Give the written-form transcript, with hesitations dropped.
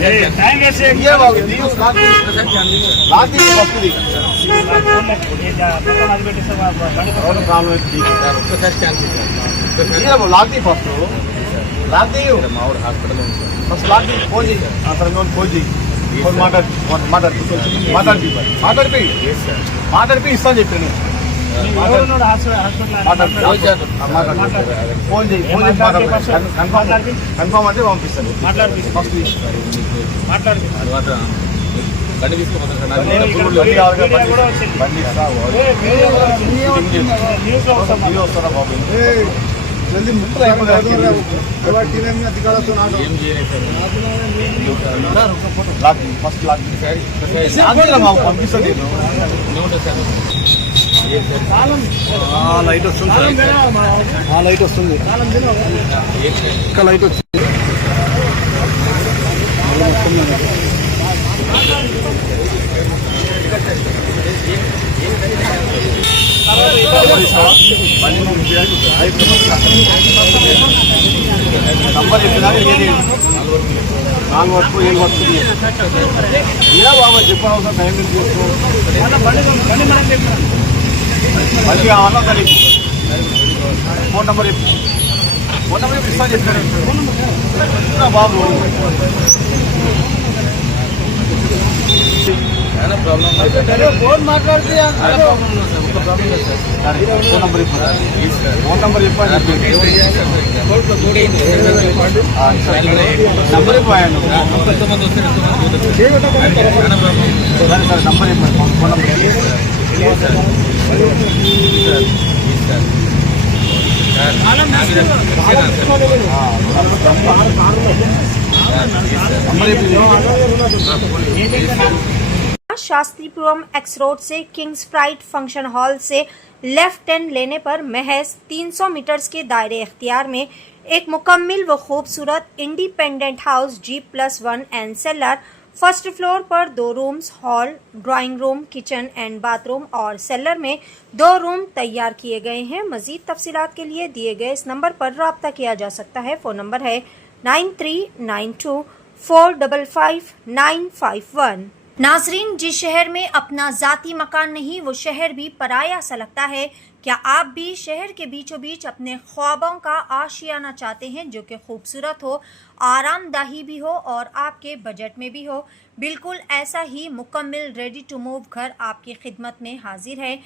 Time वैसे ये बाबू दी उस लाती फस्ट दी और काम है ठीक है ये वो लाती फस्ट लाती माउड हॉस्पिटल फस्ट लाती खोजी अतर में खोजी और माटर भी इस्ता చెప్పాను ఫోన్ చేయి కన్ఫర్మ్ అంటే పంపిస్తాను వస్తారా బాబు జల్దీ ముక్కలు ఫస్ట్ లాక్ పంపిస్తాను లైట్ వస్తుంది లైట్ వస్తుంది ఇంకా లైట్ వచ్చింది నంబర్ చెప్పినా 4 వరకు 7 వస్తుంది ఇలా బాబా చెప్పవలసిన టైం చేసుకో మళ్ళీ కావాలా దాని ఫోన్ నెంబర్ ఇస్తా చెప్పాను బాబు ఫోన్ మాట్లాడితే ఫోన్ నెంబర్ చెప్పండి నంబర్ ఇవ్వండి నంబర్ ఇవ్వండి phone number Shastripuram x road से किंग्स प्राइड फंक्शन हॉल से लेफ्ट टर्न लेने पर महज 300 मीटर्स के दायरे इख्तियार में एक मुकम्मल व खूबसूरत independent house G+1 and seller first floor पर 2 rooms, hall, drawing room, kitchen and bathroom और सेलर में 2 रूम तैयार किए गए हैं। मजीद तफसीलात के लिए दिए गए इस नंबर पर रब्ता किया जा सकता है। फ़ोन नंबर है 9392455951। नाजरीन, जिस शहर में अपना ज़ाती मकान नहीं वो शहर भी पराया सा लगता है। क्या आप भी शहर के बीचों बीच अपने ख्वाबों का आशियाना चाहते हैं जो कि खूबसूरत हो, आरामदाही भी हो और आपके बजट में भी हो? बिल्कुल ऐसा ही मुकम्मल रेडी टू मूव घर आपकी खिदमत में हाजिर है।